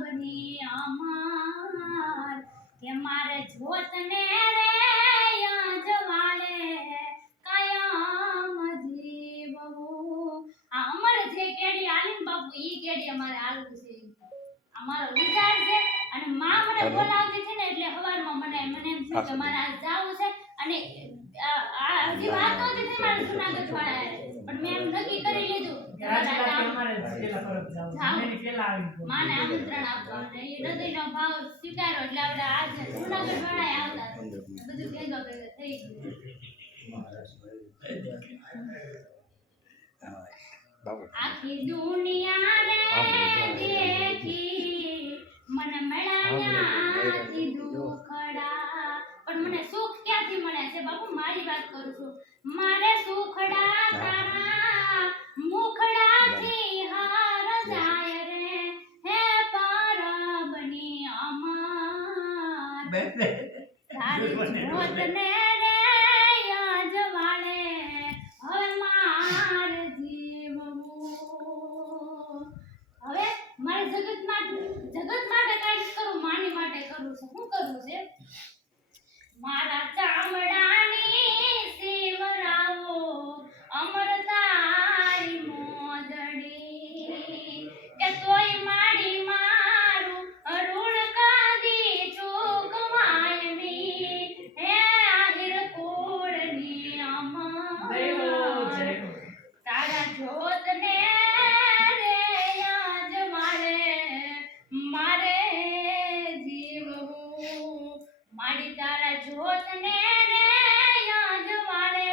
બની અમાર કે મારે જોતને રે જવાળે કાયમ જીવવું. આ અમર જે કેડી આલીન બાપુ ઈ કેડી અમારે આલવું છે. અમારો વિચાર છે અને માં મને બોલાવતી છે ને એટલે હવારમાં મને મને એમ થયું કે મારે આજ જાવું છે. અને હજી વાત નહોતી થઈ મારે જુનાગઢ વાળા પણ મેં એમ નક્કી કરી લીધું કે મારે આજ જાવું. માને આમંત્રણ આપવા અને એ હૃદયનો ભાવ સ્વીકારો એટલે આપણે આજે જુનાગઢ વાળા આવતા બધું ભેગા ભેગા થઈ ગયું. આખી દુનિયા રે યજવાળે હવે માર જીવવું હવે મારે જગત માટે જગત માટે કાંઈક કરવું માની માટે કરું છું. શું કરવું છે? મારા મારી તારા જોત રે યાદ વાળે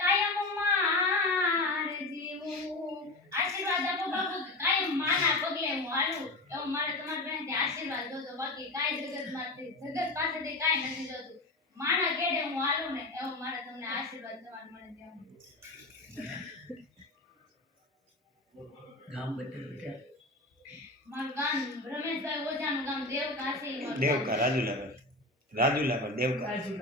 કાયમ માર જીવું. આશીર્વાદ આપો બાપુ કાયમ માના પગલે હું હાલું. એવું મારે તમારા બહેનથી આશીર્વાદ જોતો બાકી કાંઈ જગતમાંથી જગત પાસેથી કાંઈ નથી જોતું. માના કેડે હું હાલું ને એવું મારે તમને આશીર્વાદ તમારે મને દેવાનું ગામ બદલ મારું ગામ રમેશભાઈ ઓઝાનું ગામ દેવકા છે. દેવકા રાજુલા રાજુલા પર દેવકા